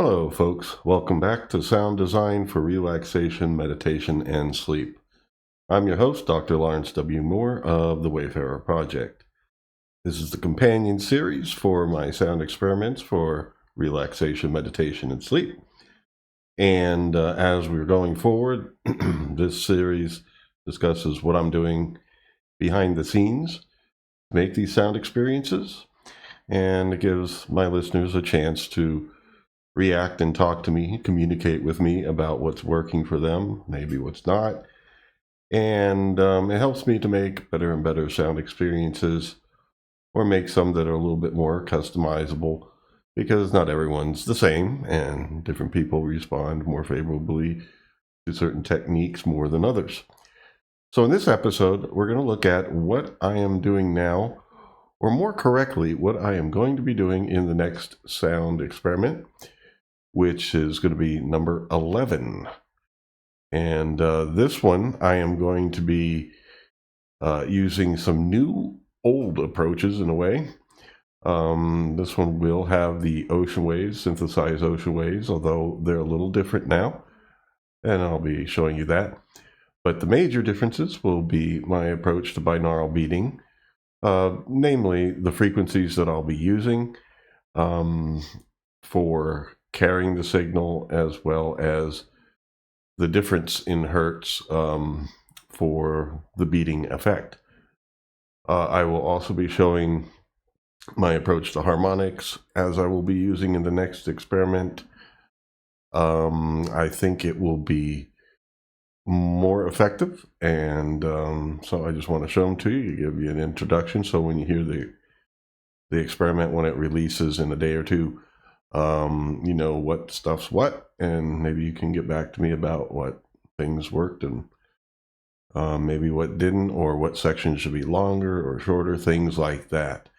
Hello, folks. Welcome back to Sound Design for Relaxation, Meditation, and Sleep. I'm your host, Dr. Lawrence W. Moore of the Wayfarer Project. This is the companion series for my sound experiments for relaxation, meditation, and sleep. And as we're going forward, this series discusses what I'm doing behind the scenes to make these sound experiences, and it gives my listeners a chance to react and talk to me, communicate with me about what's working for them, maybe what's not. And it helps me to make better and better sound experiences, or make some that are a little bit more customizable, because not everyone's the same, and different people respond more favorably to certain techniques more than others. So in this episode, we're going to look at what I am doing now, or more correctly, what I am going to be doing in the next sound experiment, which is going to be number 11. And this one, I am going to be using some new old approaches in a way. This one will have the ocean waves, synthesized ocean waves, although they're a little different now, and I'll be showing you that. But the major differences will be my approach to binaural beating, namely the frequencies that I'll be using for carrying the signal, as well as the difference in hertz for the beating effect. I will also be showing my approach to harmonics, as I will be using in the next experiment. I think it will be more effective, and so I just want to show them to you, give you an introduction, so when you hear the experiment when it releases in a day or two, you know what stuff's what, and maybe you can get back to me about what things worked and maybe what didn't, or what sections should be longer or shorter, things like that.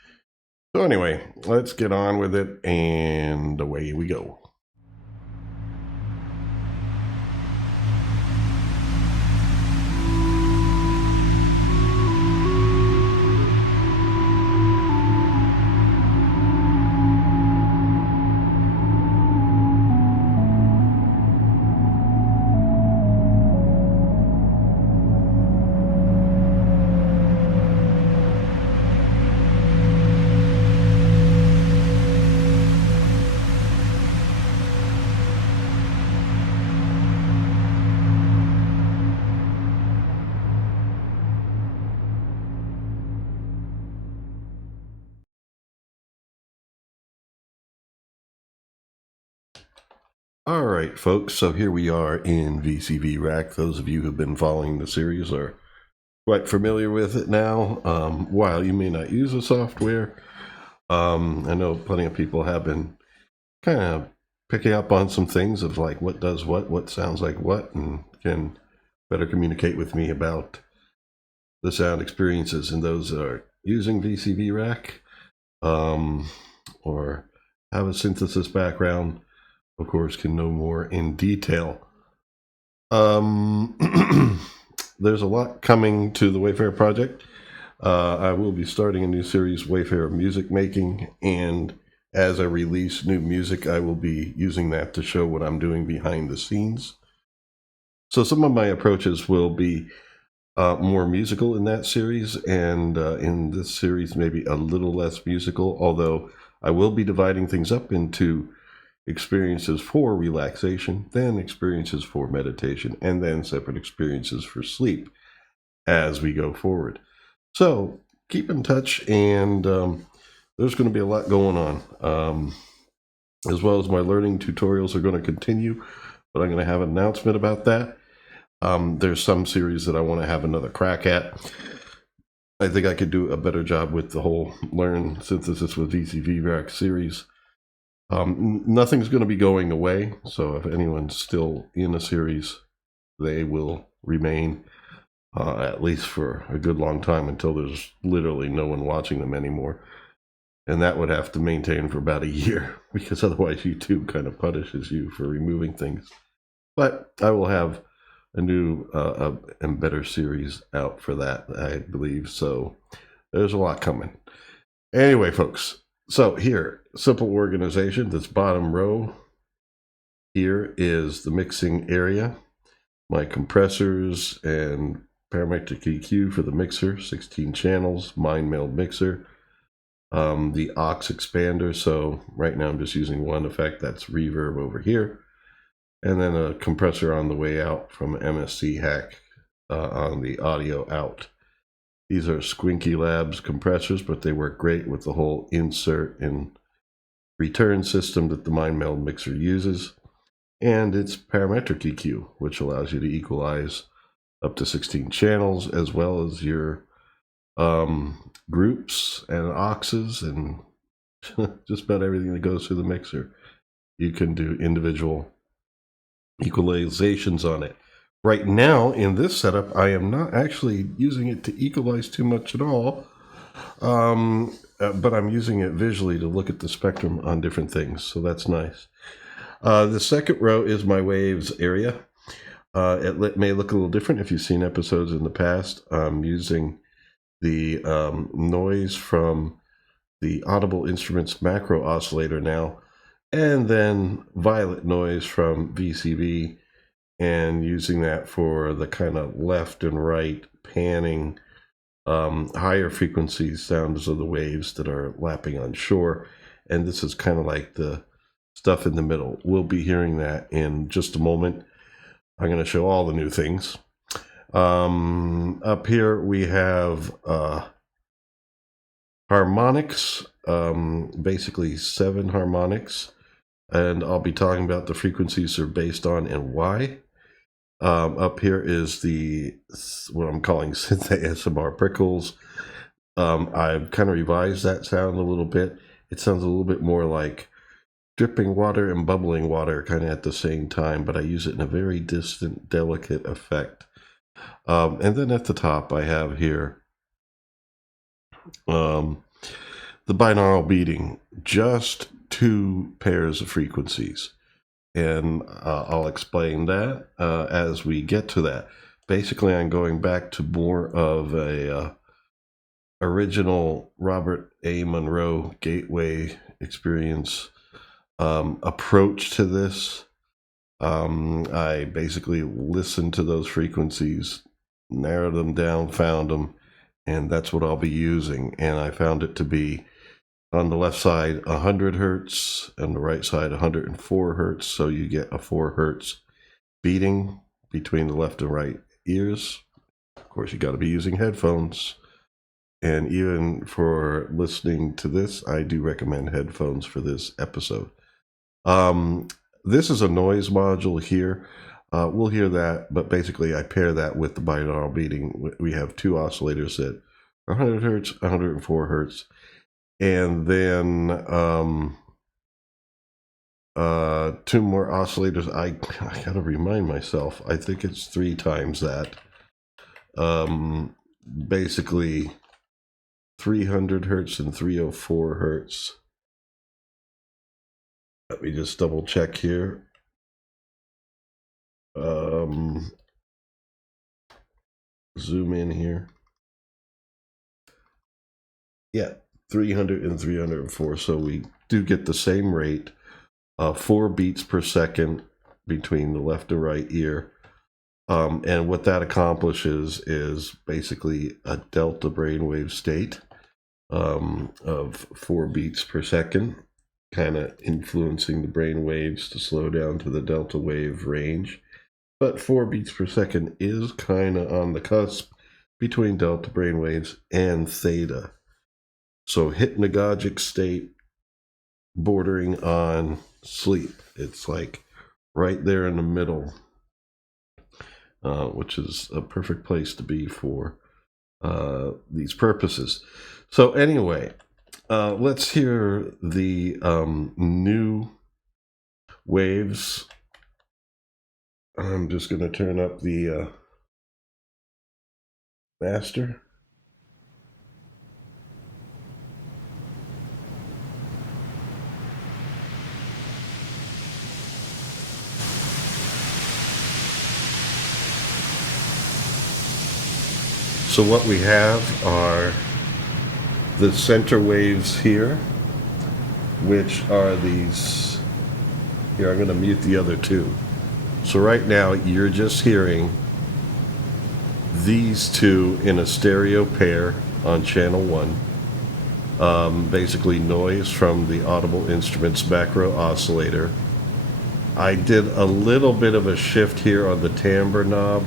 So anyway, let's get on with it, and away we go. All right, folks, so here we are in VCV Rack. Those of you who have been following the series are quite familiar with it now. While you may not use the software, I know plenty of people have been kind of picking up on some things of like what does what sounds like what, and can better communicate with me about the sound experiences. And those that are using VCV Rack or have a synthesis background, of course, can know more in detail. There's a lot coming to the Wayfarer project. I will be starting a new series, Wayfarer Music Making, and as I release new music, I will be using that to show what I'm doing behind the scenes. So some of my approaches will be more musical in that series, and in this series maybe a little less musical, although I will be dividing things up into experiences for relaxation, then experiences for meditation, and then separate experiences for sleep as we go forward. So keep in touch, and there's going to be a lot going on, as well as my learning tutorials are going to continue, but I'm going to have an announcement about that. There's some series that I want to have another crack at. I think I could do a better job with the whole Learn Synthesis with VCV Rack series. Nothing's going to be going away, so if anyone's still in a series, they will remain at least for a good long time, until there's literally no one watching them anymore. And that would have to maintain for about a year, because otherwise YouTube kind of punishes you for removing things. But I will have a new and better series out for that, I believe. So there's a lot coming. Anyway, folks, so here, simple organization, this bottom row Here is the mixing area, my compressors and parametric EQ for the mixer, 16 channels, mind meld mixer, the aux expander. So right now I'm just using one effect, that's reverb over here, and then a compressor on the way out from MSC Hack on the audio out. These are Squinky Labs compressors, but they work great with the whole insert and return system that the mind meld mixer uses. And it's parametric EQ, which allows you to equalize up to 16 channels, as well as your groups and auxes and just about everything that goes through the mixer. You can do individual equalizations on it. Right now, in this setup, I am not actually using it to equalize too much at all, but I'm using it visually to look at the spectrum on different things, so that's nice. The second row is my waves area. It may look a little different if you've seen episodes in the past. I'm using the noise from the Audible Instruments macro oscillator now, and then violet noise from VCV, and using that for the kind of left and right panning, higher frequency sounds of the waves that are lapping on shore. And this is kind of like the stuff in the middle. We'll be hearing that in just a moment. I'm going to show all the new things. Up here we have harmonics, basically 7 harmonics, and I'll be talking about the frequencies they're based on and why. Up here is what I'm calling synth ASMR prickles. I've kind of revised that sound a little bit. It sounds a little bit more like dripping water and bubbling water kind of at the same time, but I use it in a very distant, delicate effect. And then at the top I have here the binaural beating, just 2 pairs of frequencies. And I'll explain that as we get to that. Basically, I'm going back to more of a original Robert A. Monroe gateway experience approach to this. I basically listened to those frequencies, narrowed them down, found them, and that's what I'll be using. And I found it to be, on the left side 100 hertz, and the right side 104 hertz. So you get a 4 hertz beating between the left and right ears. Of course, you got to be using headphones. And even for listening to this, I do recommend headphones for this episode. This is a noise module here. We'll hear that, but basically I pair that with the binaural beating. We have 2 oscillators that are 100 hertz, 104 hertz. And then 2 more oscillators. I gotta remind myself, I think it's 3 times that. Basically 300 hertz and 304 hertz. Let me just double check here. Zoom in here. Yeah, 300 and 304. So we do get the same rate, 4 beats per second between the left and right ear. And what that accomplishes is basically a delta brainwave state of 4 beats per second, kind of influencing the brain waves to slow down to the delta wave range. But 4 beats per second is kind of on the cusp between delta brain waves and theta. So hypnagogic state bordering on sleep. It's like right there in the middle, which is a perfect place to be for these purposes. So anyway, let's hear the new waves. I'm just going to turn up the master. So what we have are the center waves here, which are these Here, I'm going to mute the other two. So right now, you're just hearing these two in a stereo pair on channel 1. Basically noise from the Audible Instruments back row oscillator. I did a little bit of a shift here on the timbre knob.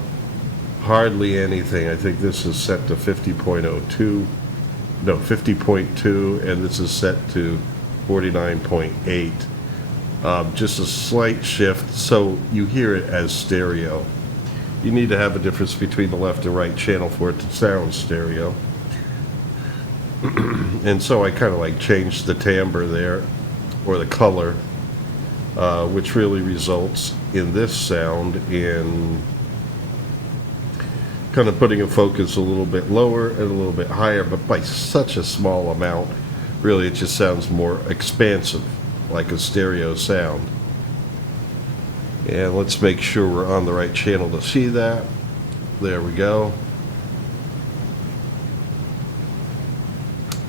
Hardly anything. I think this is set to 50.02. No, 50.2, and this is set to 49.8. Just a slight shift, so you hear it as stereo. You need to have a difference between the left and right channel for it to sound stereo. And so I kind of like changed the timbre there, or the color, which really results in this sound in kind of putting a focus a little bit lower and a little bit higher, but by such a small amount, really it just sounds more expansive, like a stereo sound. And let's make sure we're on the right channel to see that. There we go.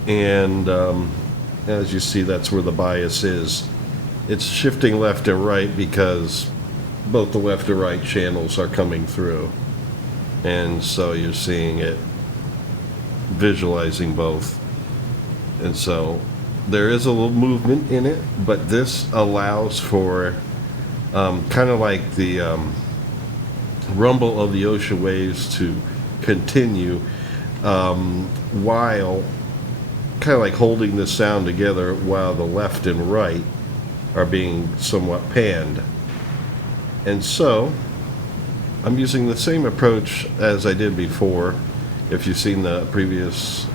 And as you see, that's where the bias is. It's shifting left and right because both the left and right channels are coming through. And so you're seeing it, visualizing both. And so there is a little movement in it, but this allows for kind of like the rumble of the ocean waves to continue while kind of like holding the sound together while the left and right are being somewhat panned. And so I'm using the same approach as I did before. If you've seen the previous,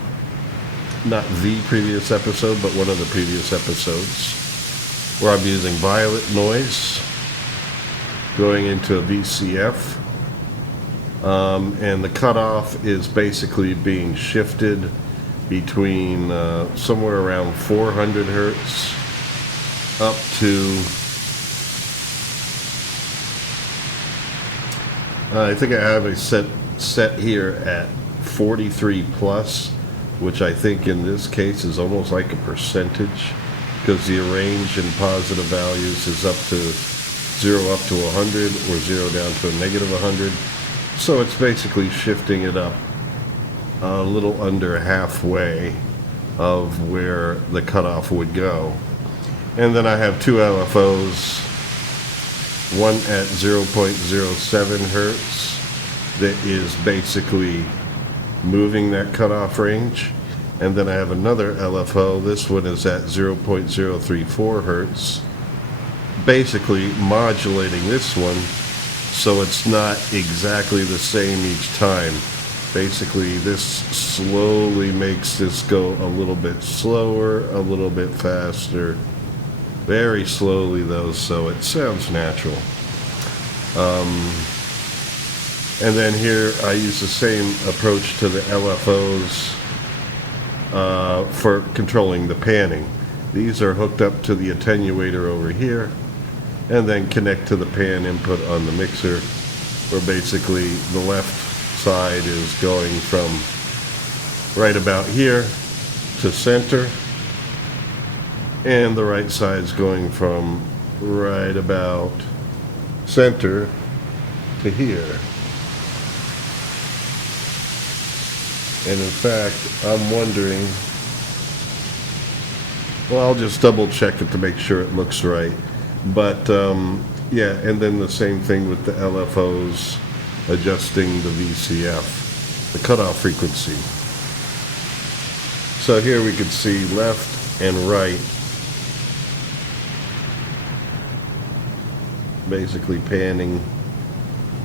not the previous episode, but one of the previous episodes, where I'm using violet noise going into a VCF, and the cutoff is basically being shifted between somewhere around 400 hertz up to I think I have a set here at 43 plus, which I think in this case is almost like a percentage, because the range in positive values is up to 0 up to 100 or 0 down to a negative 100. So it's basically shifting it up a little under halfway of where the cutoff would go. And then I have two LFOs, one at 0.07 hertz that is basically moving that cutoff range, and then I have another LFO. This one is at 0.034 hertz, basically modulating this one so it's not exactly the same each time. Basically this slowly makes this go a little bit slower, a little bit faster, very slowly though, so it sounds natural. And then here I use the same approach to the LFOs for controlling the panning. These are hooked up to the attenuator over here, and then connect to the pan input on the mixer, where basically the left side is going from right about here to center, and the right side is going from right about center to here. And in fact, I'm wondering, well, I'll just double check it to make sure it looks right. But yeah, and then the same thing with the LFOs, adjusting the VCF, the cutoff frequency. So here we can see left and right basically panning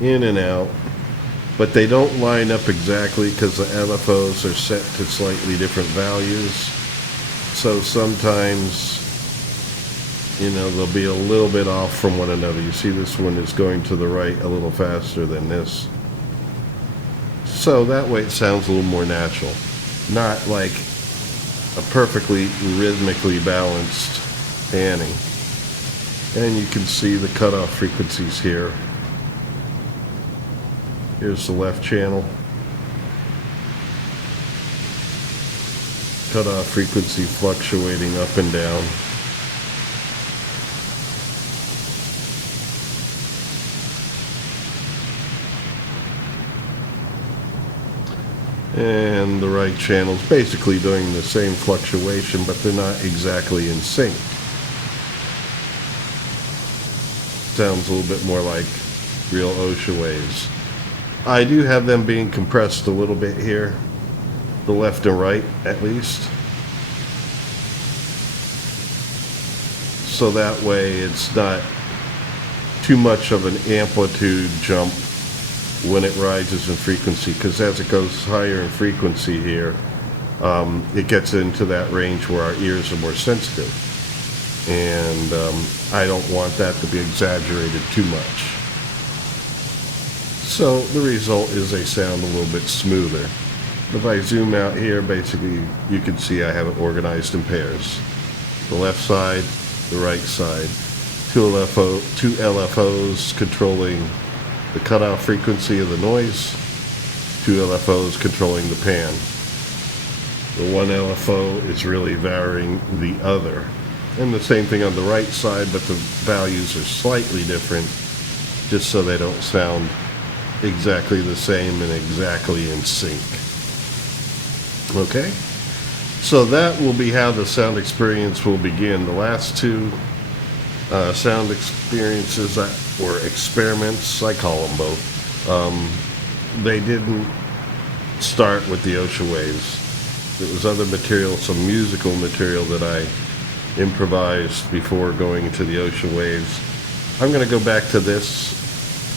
in and out, but they don't line up exactly because the LFOs are set to slightly different values. So sometimes, you know, they'll be a little bit off from one another. You see this one is going to the right a little faster than this. So that way it sounds a little more natural. Not like a perfectly rhythmically balanced panning. And you can see the cutoff frequencies here. Here's the left channel. Cutoff frequency fluctuating up and down. And the right channel's basically doing the same fluctuation, but they're not exactly in sync. Sounds a little bit more like real OSHA waves. I do have them being compressed a little bit here, the left and right at least. So that way it's not too much of an amplitude jump when it rises in frequency, because as it goes higher in frequency here, it gets into that range where our ears are more sensitive. And I don't want that to be exaggerated too much. So the result is they sound a little bit smoother. If I zoom out here, basically you can see I have it organized in pairs. The left side, the right side. Two LFOs controlling the cutoff frequency of the noise. Two LFOs controlling the pan. The one LFO is really varying the other. And the same thing on the right side, but the values are slightly different, just so they don't sound exactly the same and exactly in sync. Okay? So that will be how the sound experience will begin. The last two sound experiences that were experiments, I call them both, they didn't start with the OSHA waves. It was other material, some musical material that I improvised before going into the OSHA waves. I'm going to go back to this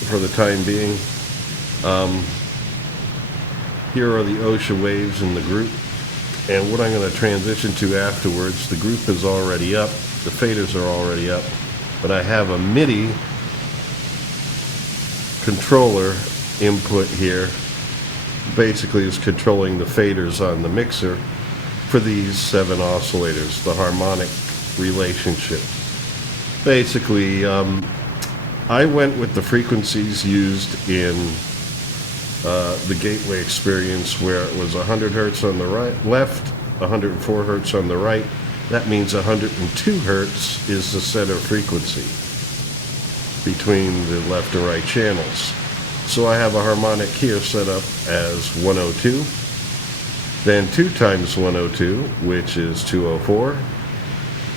for the time being. Here are the OSHA waves in the group, and what I'm going to transition to afterwards, the group is already up, the faders are already up, but I have a MIDI controller input here, basically is controlling the faders on the mixer for these 7 oscillators, the harmonic relationship. Basically, I went with the frequencies used in the gateway experience, where it was 100 hertz on the left, 104 hertz on the right. That means 102 hertz is the center frequency between the left and right channels. So I have a harmonic here set up as 102, then 2 times 102, which is 204,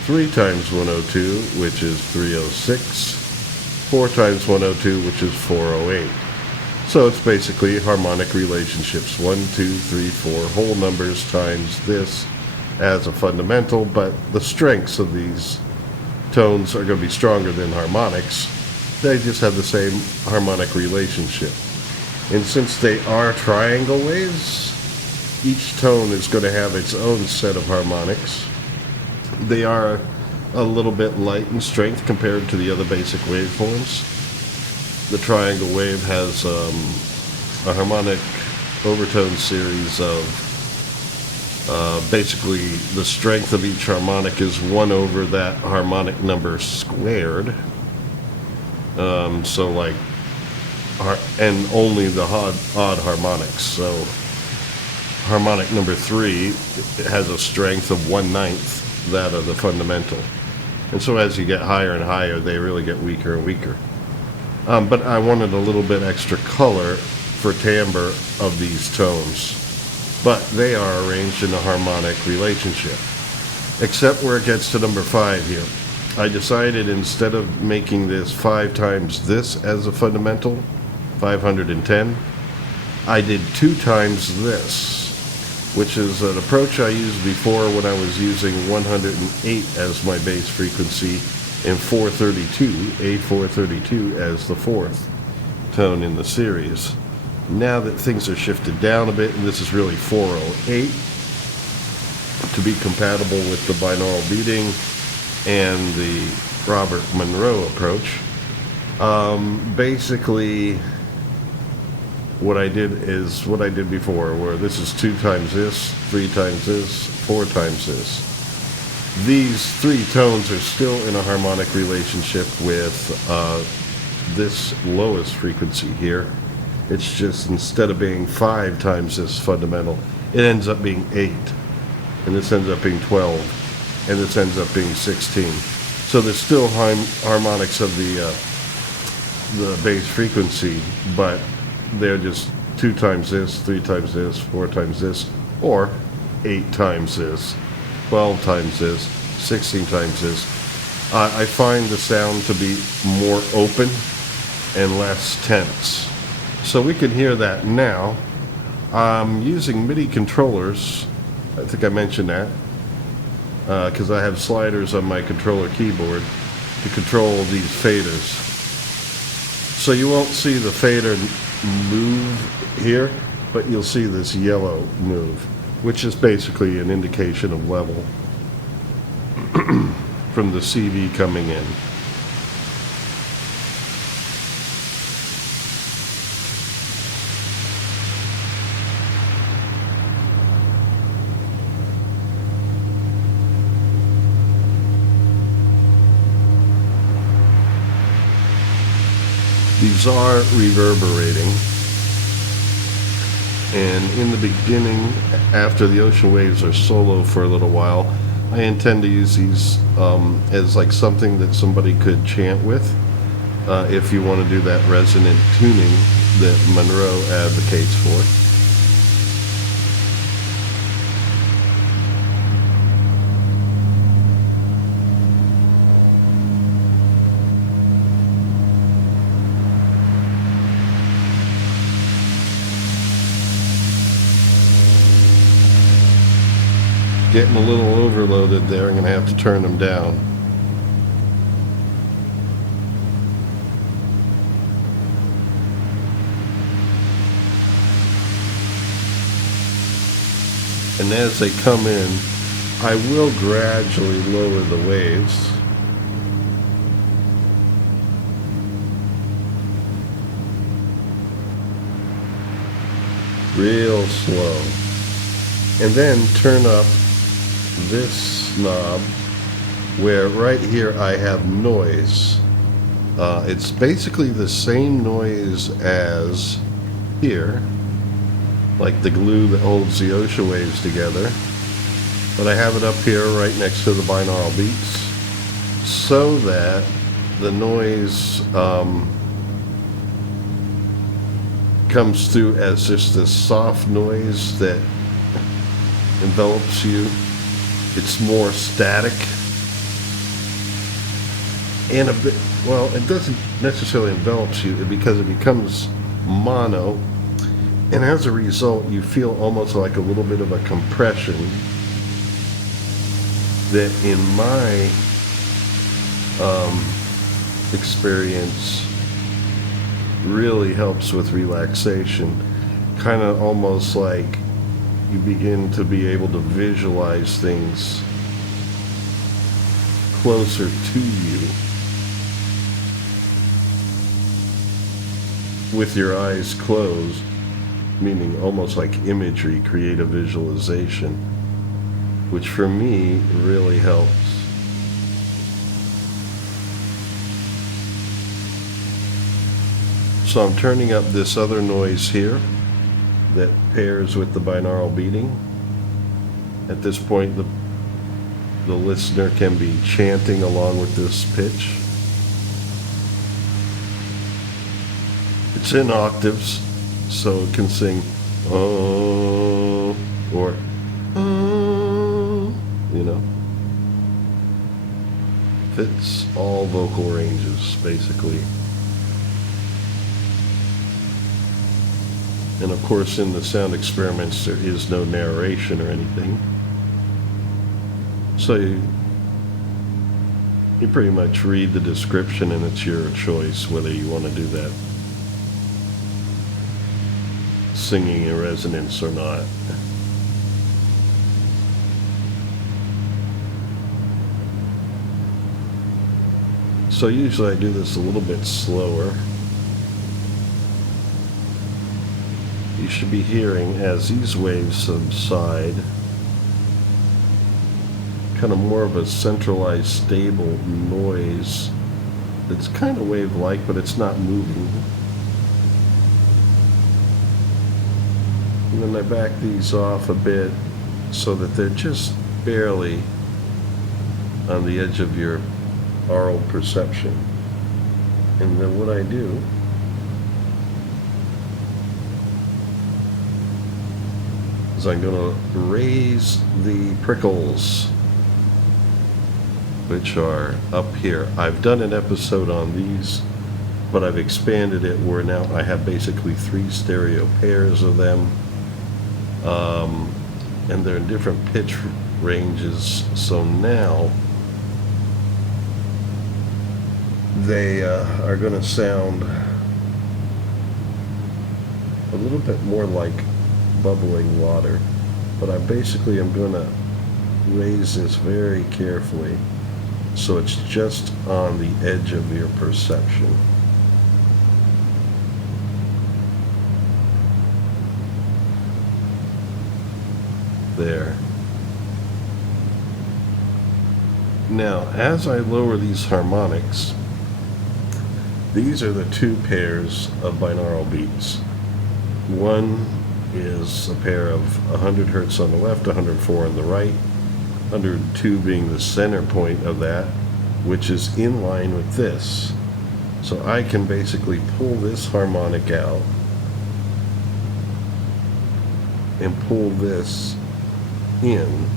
3 times 102, which is 306, 4 times 102, which is 408. So it's basically harmonic relationships, 1, 2, 3, 4, whole numbers times this as a fundamental, but the strengths of these tones are going to be stronger than harmonics. They just have the same harmonic relationship. And since they are triangle waves, each tone is going to have its own set of harmonics. They are a little bit light in strength compared to the other basic waveforms. The triangle wave has a harmonic overtone series of basically the strength of each harmonic is 1 over that harmonic number squared. So like, and only the odd harmonics. So harmonic number 3 has a strength of 1/9 that of the fundamental. And so as you get higher and higher, they really get weaker and weaker. But I wanted a little bit extra color for timbre of these tones. But they are arranged in a harmonic relationship. Except where it gets to number 5 here. I decided instead of making this 5 times this as a fundamental, 510, I did 2 times this, which is an approach I used before when I was using 108 as my base frequency and 432, A432 as the 4th tone in the series. Now that things are shifted down a bit, and this is really 408 to be compatible with the binaural beating and the Robert Monroe approach. Basically, what I did is what I did before, where this is 2 times this, 3 times this, 4 times this. These 3 tones are still in a harmonic relationship with this lowest frequency here. It's just instead of being 5 times this fundamental, it ends up being 8. And this ends up being 12. And this ends up being 16. So there's still harmonics of the base frequency, but they're just 2 times this, 3 times this, 4 times this, or 8 times this, 12 times this, 16 times this. I find the sound to be more open and less tense. So we can hear that now. I'm using MIDI controllers. I think I mentioned that because I have sliders on my controller keyboard to control these faders. So you won't see the fader move here, but you'll see this yellow move, which is basically an indication of level from the CV coming in. These are reverberating, and in the beginning, after the ocean waves are solo for a little while, I intend to use these as like something that somebody could chant with if you want to do that resonant tuning that Monroe advocates for. Getting a little overloaded there. I'm going to have to turn them down. And as they come in, I will gradually lower the waves. Real slow. And then turn up this knob where right here I have noise. It's basically the same noise as here, like the glue that holds the ocean waves together, but I have it up here right next to the binaural beats so that the noise comes through as just this soft noise that envelops you. It's more static and a bit, well, it doesn't necessarily envelops you because it becomes mono, and as a result you feel almost like a little bit of a compression that in my experience really helps with relaxation. Kind of almost like you begin to be able to visualize things closer to you with your eyes closed, meaning almost like imagery, create a visualization, which for me really helps. So I'm turning up this other noise here that pairs with the binaural beating. At this point, the listener can be chanting along with this pitch. It's in octaves, so it can sing oh or oh, you know. Fits all vocal ranges, basically. And of course, in the sound experiments, there is no narration or anything. So you pretty much read the description and it's your choice whether you want to do that singing in resonance or not. So usually I do this a little bit slower. You should be hearing, as these waves subside, kind of more of a centralized, stable noise that's kind of wave-like, but it's not moving. And then I back these off a bit so that they're just barely on the edge of your aural perception. And then what I do is I'm going to raise the prickles, which are up here. I've done an episode on these, but I've expanded it where now I have basically 3 stereo pairs of them, and they're in different pitch ranges. So now they are going to sound a little bit more like bubbling water, but I basically am going to raise this very carefully so it's just on the edge of your perception. There. Now, as I lower these harmonics, these are the 2 pairs of binaural beats. One is a pair of 100 hertz on the left, 104 on the right, 102 being the center point of that, which is in line with this. So I can basically pull this harmonic out and pull this in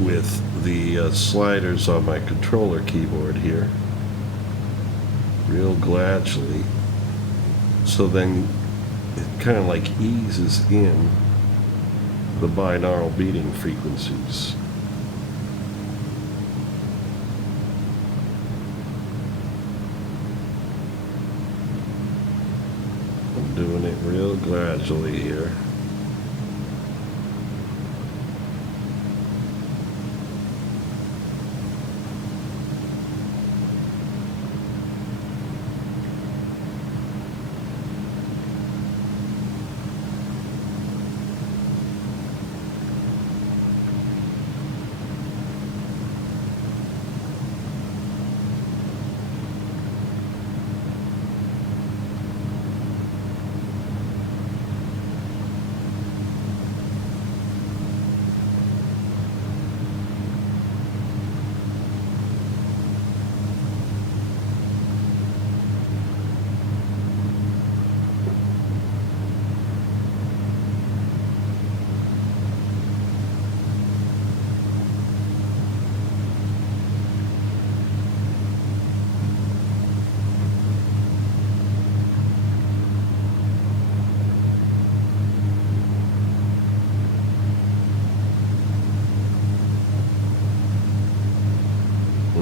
with the sliders on my controller keyboard here, real gradually. So then it kind of like eases in the binaural beating frequencies. I'm doing it real gradually here.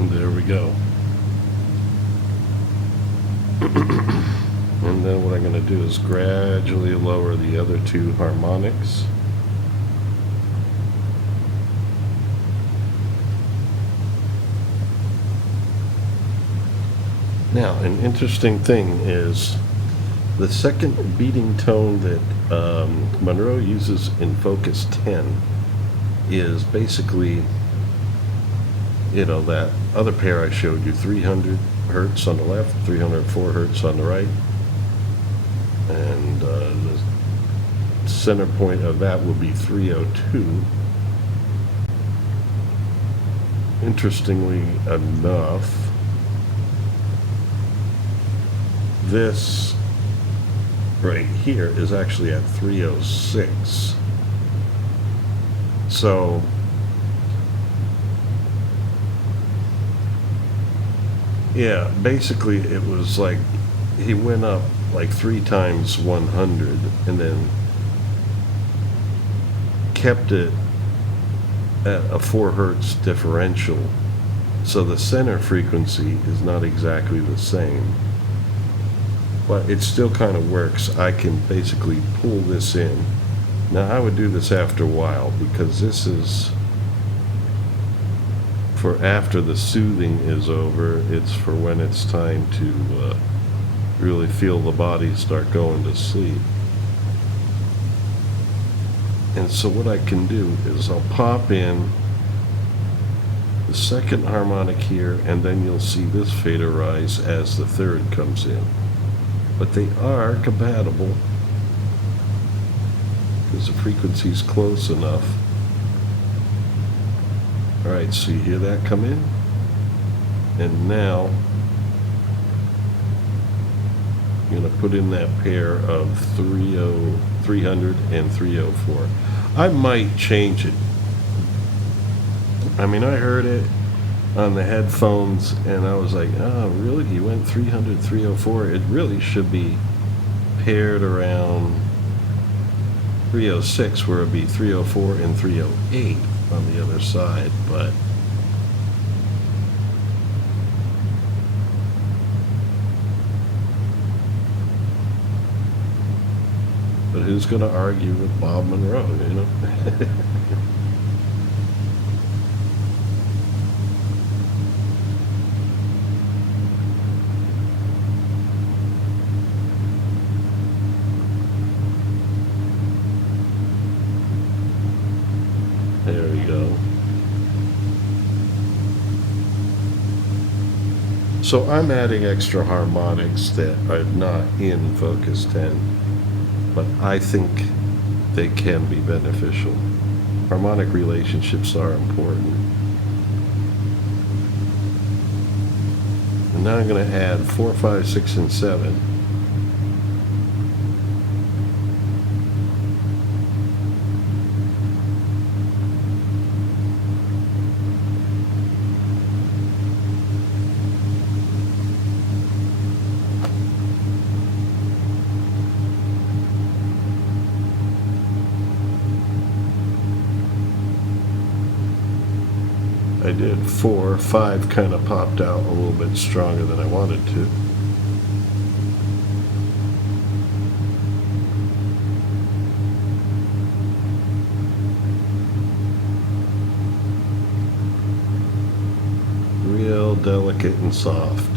There we go. And then what I'm going to do is gradually lower the other 2 harmonics. Now, an interesting thing is the second beating tone that Monroe uses in Focus 10 is basically, you know, that other pair I showed you, 300 hertz on the left, 304 hertz on the right, and the center point of that will be 302. Interestingly enough, this right here is actually at 306. So yeah, basically it was like he went up like 3 times 100 and then kept it at a 4 hertz differential. So the center frequency is not exactly the same, but it still kind of works. I can basically pull this in. Now I would do this after a while because this is for after the soothing is over. It's for when it's time to really feel the body start going to sleep. And so what I can do is I'll pop in the second harmonic here, and then you'll see this fader rise as the third comes in. But they are compatible because the frequency is close enough. All right, so you hear that come in? And now I'm going to put in that pair of 300 and 304. I might change it. I mean, I heard it on the headphones and I was like, oh, really? You went 300, 304? It really should be paired around 306, where it'd be 304 and 308 on the other side, but who's going to argue with Bob Monroe, you know? There we go. So I'm adding extra harmonics that are not in Focus 10. But I think they can be beneficial. Harmonic relationships are important. And now I'm going to add 4, 5, 6, and 7. I did 4, 5 kind of popped out a little bit stronger than I wanted to. Real delicate and soft.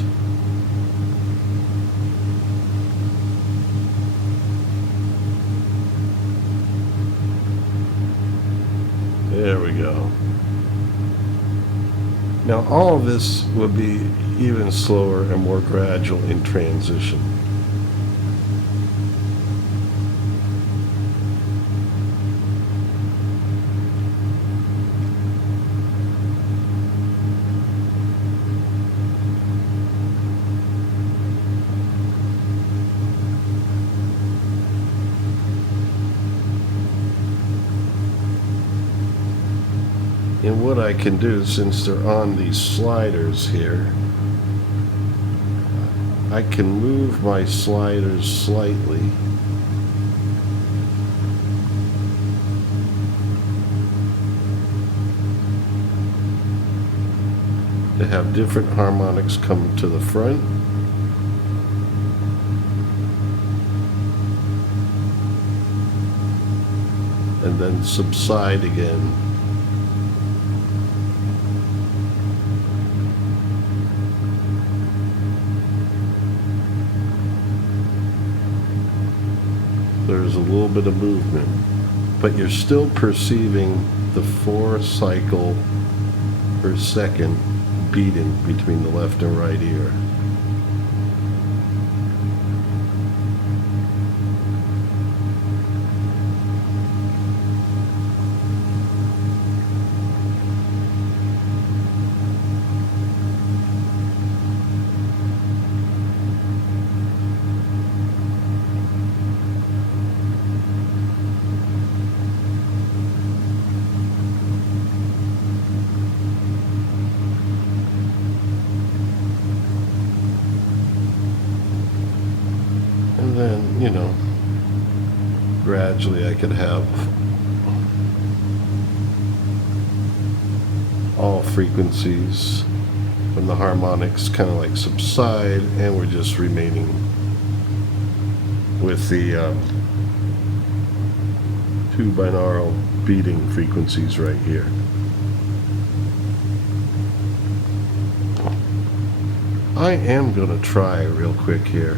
There we go. Now all of this will be even slower and more gradual in transition. And what I can do, since they're on these sliders here, I can move my sliders slightly to have different harmonics come to the front. And then subside again. There's a little bit of movement, but you're still perceiving the 4 cycle per second beating between the left and right ear. And then, you know, gradually I could have all frequencies when the harmonics kind of like subside, and we're just remaining with the 2 binaural beating frequencies right here. I am going to try real quick here.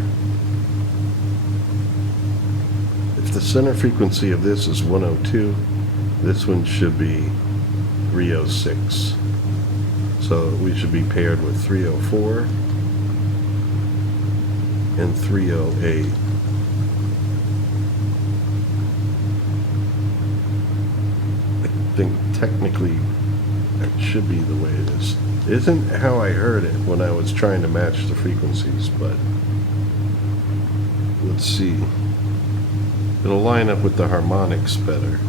If the center frequency of this is 102, this one should be 306. So we should be paired with 304 and 308. I think technically that should be the way it is. It isn't how I heard it when I was trying to match the frequencies, but let's see. It'll line up with the harmonics better.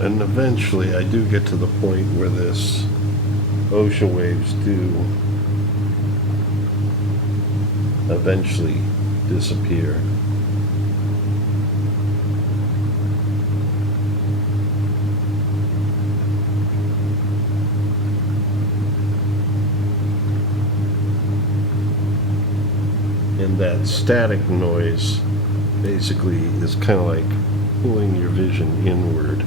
And eventually I do get to the point where this ocean waves do eventually disappear. And that static noise basically is kind of like pulling your vision inward.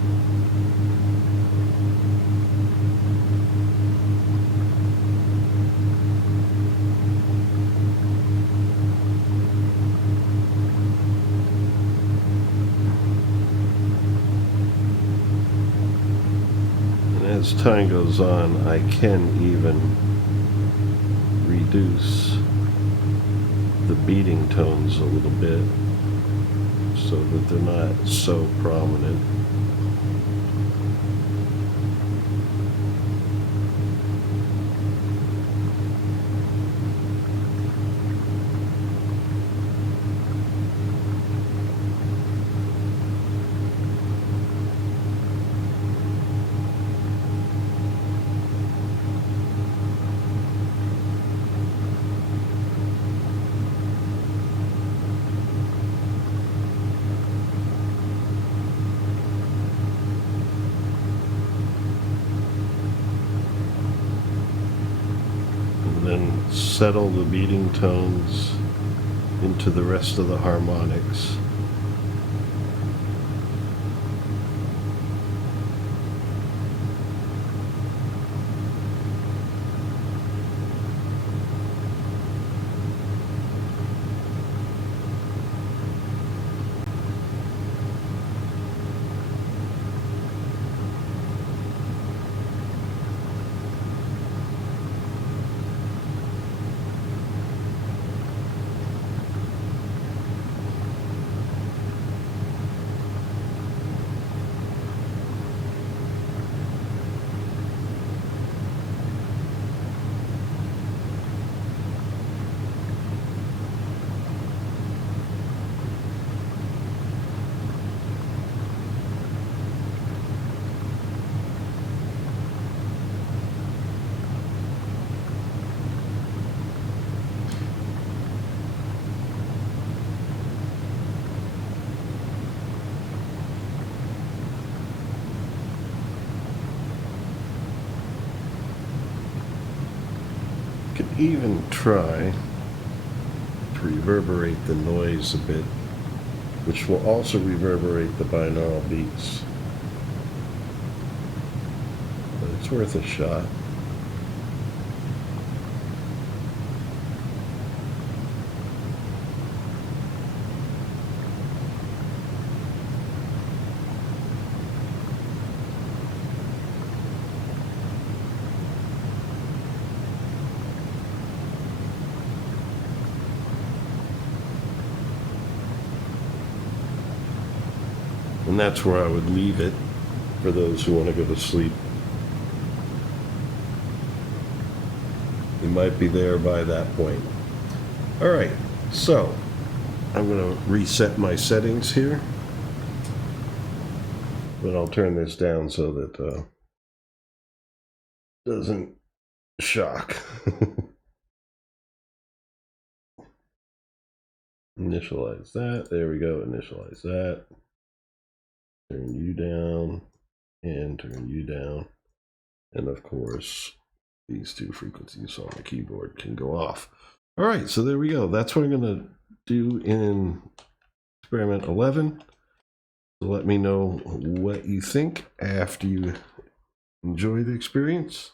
As time goes on, I can even reduce the beating tones a little bit so that they're not so prominent. Settle the beating tones into the rest of the harmonics. Even try to reverberate the noise a bit, which will also reverberate the binaural beats. But it's worth a shot. And that's where I would leave it for those who want to go to sleep. You might be there by that point. All right, so I'm going to reset my settings here. But I'll turn this down so that it doesn't shock. Initialize that. There we go. Initialize that. Turn you down and turn you down. And of course, these two frequencies on the keyboard can go off. All right, so there we go. That's what I'm going to do in experiment 11. So let me know what you think after you enjoy the experience.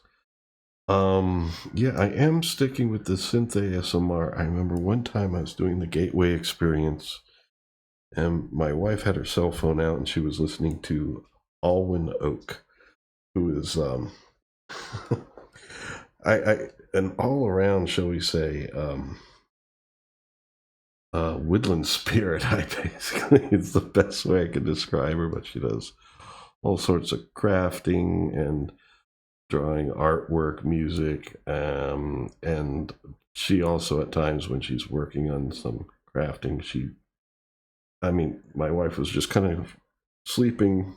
Yeah, I am sticking with the synth ASMR. I remember one time I was doing the Gateway experience, and my wife had her cell phone out, and she was listening to Alwyn Oak, who is an all around, shall we say, woodland spirit. I basically, it's the best way I could describe her, but she does all sorts of crafting and drawing, artwork, music, and she also at times when she's working on some crafting, my wife was just kind of sleeping,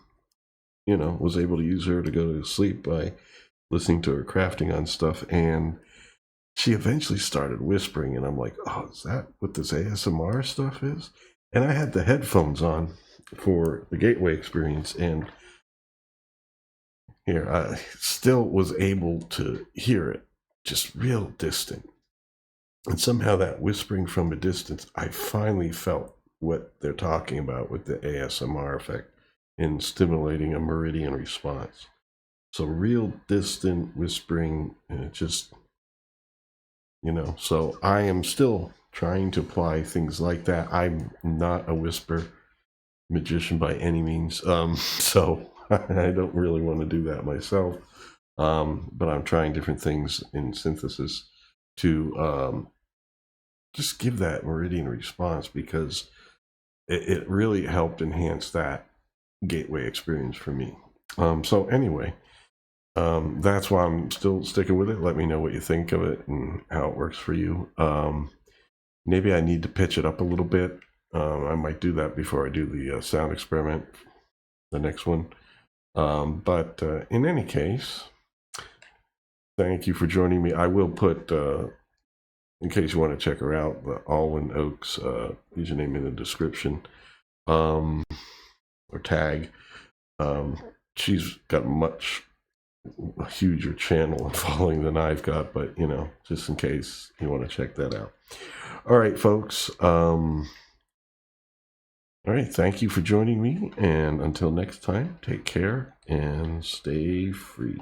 was able to use her to go to sleep by listening to her crafting on stuff, and she eventually started whispering, and I'm like, oh, is that what this ASMR stuff is? And I had the headphones on for the Gateway experience, and here I still was able to hear it, just real distant. And somehow that whispering from a distance, I finally felt what they're talking about with the ASMR effect in stimulating a meridian response. So real distant whispering, and it just, so I am still trying to apply things like that. I'm not a whisper magician by any means, so I don't really want to do that myself, but I'm trying different things in synthesis to just give that meridian response, because it really helped enhance that Gateway experience for me. So anyway, that's why I'm still sticking with it. Let me know what you think of it and how it works for you. Maybe I need to pitch it up a little bit. I might do that before I do the sound experiment, the next one. But in any case, thank you for joining me. I will put, in case you want to check her out, the Alwyn Oaks username in the description, or tag. She's got a huger channel and following than I've got, but just in case you want to check that out. All right, folks. All right, thank you for joining me, and until next time, take care and stay free.